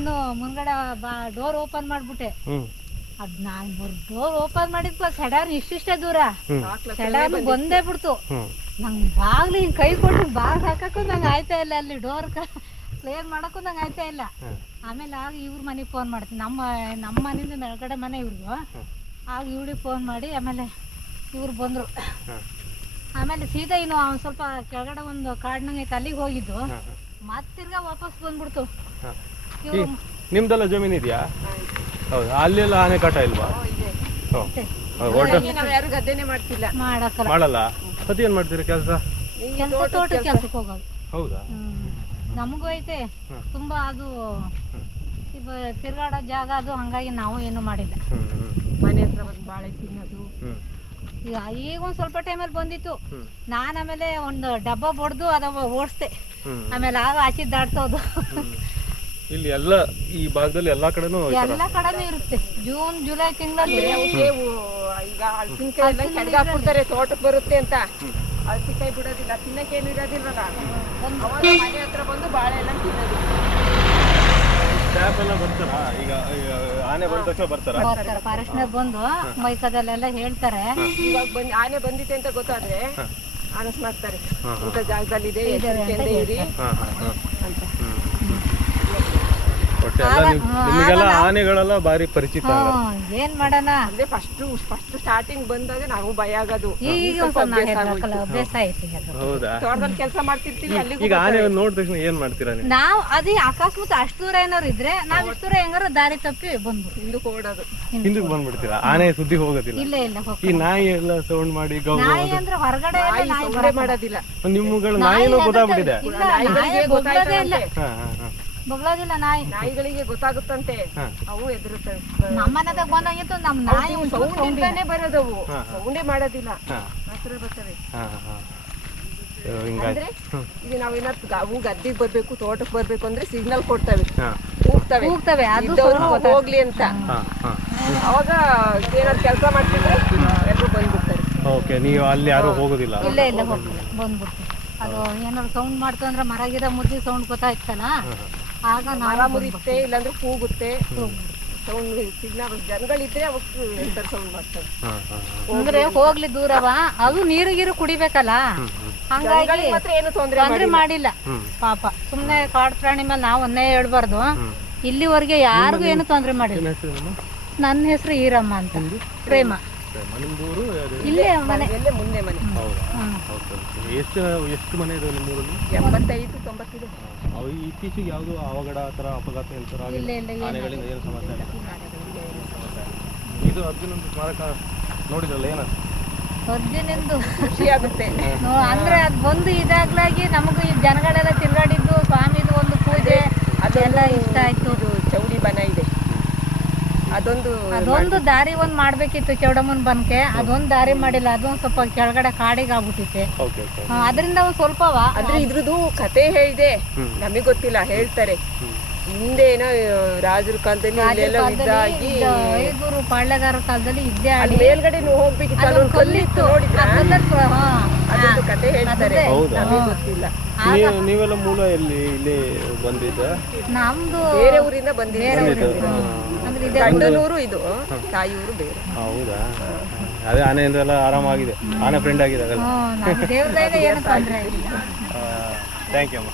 ನಾನು ಮುಂದ್ಗಡೆ door open ಮಾಡ್ಬಿಟ್ಟೆ. ಅದ್ ನಾನು ಡೋರ್ ಓಪನ್ ಮಾಡಿದ್ಪ ಸಡನ್ ಇಷ್ಟಿಷ್ಟೇ ದೂರ ಸಡನ್ ಬಂದೇ ಬಿಡ್ತು. ನಂಗೆ ಬಾಗ್ಲು ಹಿಂಗ್ ಕೈ ಕೊಟ್ಟು ಬಾಗ್ ಹಾಕಕ್ಕೂ ನಂಗೆ ಆಯ್ತಾ ಇಲ್ಲ, ಅಲ್ಲಿ ಡೋರ್ ಕ್ಲಿಯರ್ ಮಾಡಕ್ಕೂ ನಂಗೆ ಆಯ್ತಾ ಇಲ್ಲ. ಆಮೇಲೆ ಆಗ ಇವ್ರ ಮನೆಗೆ ಫೋನ್ ಮಾಡ್ತೀನಿ, ನಮ್ಮ ಮನೆಯಿಂದ ಮೇಲ್ಗಡೆ ಮನೆ ಇವ್ರಿಗೂ. ಆಗ ಇವ್ರಿಗೆ ಫೋನ್ ಮಾಡಿ ಆಮೇಲೆ ಇವ್ರು ಬಂದರು. ಆಮೇಲೆ ಸೀದಾ ಇನ್ನು ಸ್ವಲ್ಪ ಕೆಳಗಡೆ ಒಂದು ಕಾಡ್ನಂಗೆ ಐತೆ, ಅಲ್ಲಿಗೆ ಹೋಗಿದ್ದು. ಮತ್ತಿರ್ಗ ವಾಪಸ್ ಬಂದ್ಬಿಡ್ತು. ನಿಮ್ದೆಲ್ಲ ಜಮೀನು ಇದೆಯಾ? ಹೌದು. ಅಲ್ಲೆಲ್ಲ ಆನೆ ಕಾಟ ಇಲ್ವಾ? ಯಾರು ಗದ್ದೆನೆ ಮಾಡ್ತಿಲ್ಲ, ಮಾಡಲ್ಲ. ಸತಿ ಏನ್ ಮಾಡ್ತೀರಿ ಕೆಲಸ? ತೋಟ ಕೆಲ್ಸಕ್ಕೆ ಹೋಗೋದು. ಹೌದಾ? ನಮಗೂ ಐತೆ ತುಂಬಾ, ಅದು ತಿರ್ಗಾಡೋ ಜಾಗ ಅದು, ಹಂಗಾಗಿ ನಾವು ಏನು ಮಾಡಿಲ್ಲ. ಮನೆ ಹತ್ರ ಬಂದು ಬಾಳೆ ತಿನ್ನೋದು. ಈಗ ಒಂದ್ ಸ್ವಲ್ಪ ಟೈಮಲ್ಲಿ ಬಂದಿತ್ತು. ನಾನ್ ಆಮೇಲೆ ಒಂದು ಡಬ್ಬ ಬಡ್ದು ಅದ ಓಡಿಸ್ದೆ. ಆಮೇಲೆ ಆಗ ಆಚೆ ದಾಟ್ಸೋದು. ಇಲ್ಲಿ ಎಲ್ಲ ಈ ಭಾಗದಲ್ಲಿ ಎಲ್ಲಾ ಕಡೆನೂ ಇರುತ್ತೆ. ಜೂನ್ ಜುಲೈ ತಿಂಗಳಲ್ಲಿ ಈಗ ಹಲಸಿನಕಾಯಿ ಎಲ್ಲ ಕೆಡ್ಗಾಕ್ಬಿಡ್ತಾರೆ, ತೋಟಕ್ಕೆ ಬರುತ್ತೆ ಅಂತ. ಹಲಸಿನಕಾಯಿ ಬಿಡೋದಿಲ್ಲ, ತಿನ್ನಕ್ಕೇನು ಇರೋದಿಲ್ವಲ್ಲ. ಅವಾಗ ಮನೆ ಹತ್ರ ಬಂದು ಬಾಳೆ ಎಲ್ಲ ತಿನ್ನೋದು. ಈಗ ಆನೆ ಬಂದ ತಕ್ಷಣ ಬರ್ತಾರ, ಫಾರೆಸ್ಟ್ನರ್ ಬಂದು ಮೈಕದಲ್ಲೆಲ್ಲ ಹೇಳ್ತಾರೆ. ಇವಾಗ ಆನೆ ಬಂದಿದೆ ಅಂತ ಗೊತ್ತಾದ್ರೆ ಅನೌನ್ಸ್ ಮಾಡ್ತಾರೆ, ಇಂಥ ಜಾಗದಲ್ಲಿ ಇದೆ ಇರಿ ಅಂತ. ನಿಮಗೆಲ್ಲ ಆನೆಗಳೆಲ್ಲ ಬಾರಿ ಪರಿಚಿತ. ಏನ್ ಮಾಡೋಣ ಅಂದ್ರೆ ಫಸ್ಟ್ ಸ್ಟಾರ್ಟಿಂಗ್ ಬಂದಾಗ ನಾವು ಭಯ ಆಗೋದು. ಹೌದಾ? ತೋಟದಲ್ಲಿ ಕೆಲಸ ಮಾಡ್ತಿರ್ತೀವಿ, ಈಗ ಆನೆ ನೋಡಿದ ತಕ್ಷಣ ಏನ್ ಮಾಡ್ತೀರಾ ನೀವು? ನಾವು ಅದೇ ಅಕಸ್ಮಾತ್ ಅಷ್ಟು ದೂರ ಏನಾರು ಇದ್ರೆ ನಾವ್ ಇಷ್ಟು ದೂರ ಹೆಂಗಾರು ದಾರಿ ತಪ್ಪಿ ಬಂದ್ಬಿಟ್ಟು ಹಿಂದಕ್ಕೆ ಓಡೋದು. ಹಿಂದಕ್ಕೆ ಬಂದ್ಬಿಡ್ತೀರಾ? ಆನೆ ಸುದ್ದಿ ಹೋಗೋದಿಲ್ಲ? ಇಲ್ಲ ಇಲ್ಲ. ಈ ನಾಯಿ ಎಲ್ಲ ಸೌಂಡ್ ಮಾಡಿ ನಾಯಿ ಅಂದ್ರೆ ಹೊರಗಡೆ ಮಾಡೋದಿಲ್ಲ. ನಿಮ್ಮಗಳ ನಾಯಿನೂ ಗೊತ್ತಾಗ್ಬಿಟ್ಟಿದೆ. ಬಗ್ಳೋದಿಲ್ಲ ನಾಯಿ. ನಾಯಿಗಳಿಗೆ ಗೊತ್ತಾಗುತ್ತಂತೆ, ಅವು ಎದುರುತ್ತವೆ. ನಮ್ಮನೆದಾಗ ಬಂದಾಗಿತ್ತು ನಮ್ಮ ನಾಯಿ ಸೌಂಡಿಂದಾನೇ ಬರೋದವು, ಸೌಂಡೇ ಮಾಡೋದಿಲ್ಲ, ಹತ್ರ ಬರ್ತವೆ. ಅಂದ್ರೆ ಈಗ ನಾವೇನಾದ್ರು ಅವು ಗದ್ದೆಗೆ ಬರ್ಬೇಕು, ತೋಟಕ್ಕೆ ಬರ್ಬೇಕು ಅಂದ್ರೆ ಸಿಗ್ನಲ್ ಕೊಡ್ತವೆ, ಕೂಗ್ತವೆ ಹೋಗ್ಲಿ ಅಂತ. ಅವಾಗ ಏನಾದ್ರು ಕೆಲಸ ಮಾಡ್ತಿದ್ರೆ ಎಲ್ಲರೂ ಬಂದ್ಬಿಡ್ತಾರೆ. ಓಕೆ, ನೀವು ಅಲ್ಲಿ ಯಾರು ಹೋಗೋದಿಲ್ಲ? ಇಲ್ಲ ಇಲ್ಲ, ಬಂದ್ಬಿಡ್ತೀವಿ. ಅದು ಏನಾದ್ರು ಸೌಂಡ್ ಮಾಡ್ತು ಅಂದ್ರೆ ಮರ ಗಿಡ ಮುದ್ದಿ ಸೌಂಡ್ ಗೊತ್ತಾಯ್ತಲ್ಲ, ಆಗ ಮರ ಮುರಿಯುತ್ತೆ, ಇಲ್ಲಾಂದ್ರೆ ಕೂಗುತ್ತೆ. ಸೌಂಡ್ ಸಿಗ್ನಲ್ ಜನಗಳಿದ್ರೆ ಅವಕ್ಕೆ ಎಂತ ಸೌಂಡ್ ಮಾಡ್ತವೆ. ಅಂದ್ರೆ ಹೋಗ್ಲಿ ದೂರವ, ಅದು ನೀರು ಗೀರು ಕುಡಿಬೇಕಲ್ಲ, ಹಂಗಾಗಿ ಏನು ತೊಂದ್ರೆ ಮಾಡಿಲ್ಲ ಪಾಪ. ಸುಮ್ನೆ ಕಾಡು ಪ್ರಾಣಿ ಮೇಲೆ ನಾವು ಒಂದೇ ಹೇಳ್ಬಾರ್ದು. ಇಲ್ಲಿವರೆಗೆ ಯಾರಿಗೂ ಏನು ತೊಂದ್ರೆ ಮಾಡಿಲ್ಲ. ನನ್ನ ಹೆಸರು ಈರಮ್ಮ ಅಂತ, ಪ್ರೇಮ. ಇಲ್ಲೇ ಮನೆ, ಮುಂದೆ ಮನೆ. ಎಷ್ಟು ಮನೆ ಇದೆ ನಿಮ್ಮೂರಲ್ಲಿ? 85-90 ಇದೆ. ಇತ್ತೀಚೆಗೆ ಯಾವುದು ಅವಘಡ ಆತರ ಅಪಘಾತ ಆನೆಗಳಿಂದ ಏನು ಸಮಸ್ಯೆ ಇಲ್ಲ? ಇದು ಅರ್ಜುನಂದು ಸ್ಮಾರಕ ನೋಡಿದ್ರಲ್ಲ, ಏನದು ಅರ್ಜುನಂದು ಖುಷಿ ಆಗುತ್ತೆ. ಅಂದ್ರೆ ಅದ್ ಬಂದು ಇದಾಗ್ಲಾಗಿ ನಮಗೂ ಈ ಜನಗಳೆಲ್ಲ ತಿರ್ಗಾಡಿದ್ದು, ಸ್ವಾಮಿದು ಒಂದು ಪೂಜೆ ಅದೆಲ್ಲ ಇಷ್ಟ ಆಯ್ತು. ಚೌಡಿ ಬನ ಇದೆ, ಅದೊಂದು ದಾರಿ ಒಂದ್ ಮಾಡ್ಬೇಕಿತ್ತು ಚೌಡಮ್ಮನ್ ಬನ್ಕೆ. ಅದೊಂದ್ ದಾರಿ ಮಾಡಿಲ್ಲ, ಅದೊಂದ್ ಸ್ವಲ್ಪ ಕೆಳಗಡೆ ಕಾಡಿಗೆ ಆಗ್ಬಿಟ್ಟಿತ್ತೆ. ಅದರಿಂದ ಒಂದ್ ಸ್ವಲ್ಪವ ಅಂದ್ರೆ ಇದ್ರದ್ದು ಕತೆ ಹೇಳಿದೆ, ನಮಗ್ ಗೊತ್ತಿಲ್ಲ, ಹೇಳ್ತಾರೆ. ಹಿಂದೆ ಏನೋ ರಾಜರ ಕಾಲದಲ್ಲಿ ಐದೂರು ಪಾಳ್ಯಗಾರ ಕಾಲದಲ್ಲಿ ಇದ್ದೇ ಅಲ್ಲಿ ಮೇಲ್ಗಡೆ ಹೋಗ್ಬೇಕಿತ್ತು, ಅಲ್ಲೊಂದು ಕಲ್ಲಿತ್ತು, ಕತೆ ಹೇಳ್ತಾರೆ, ನಮಗ್ ಗೊತ್ತಿಲ್ಲ. ನೀವೆಲ್ಲ ಮೂಲ ಇಲ್ಲಿ ಬಂದಿದ್ದ? ನಮ್ದು ಬೇರೆ ಊರಿಂದ ಬಂದಿದ್ದು, ಗಂಡನೂರು ಇದು, ತಾಯಿ ಊರು ಬೇರೆ. ಹೌದಾ? ಅದೇ ಆನೆಯಿಂದ ಎಲ್ಲ ಆರಾಮಾಗಿದೆ, ಆನೆ ಫ್ರೆಂಡ್ ಆಗಿದೆ. ದೇವ್ರದಾಗ ಏನು ತೊಂದ್ರೆ ಇಲ್ಲ. ಥ್ಯಾಂಕ್ ಯು ಅಮ್ಮ.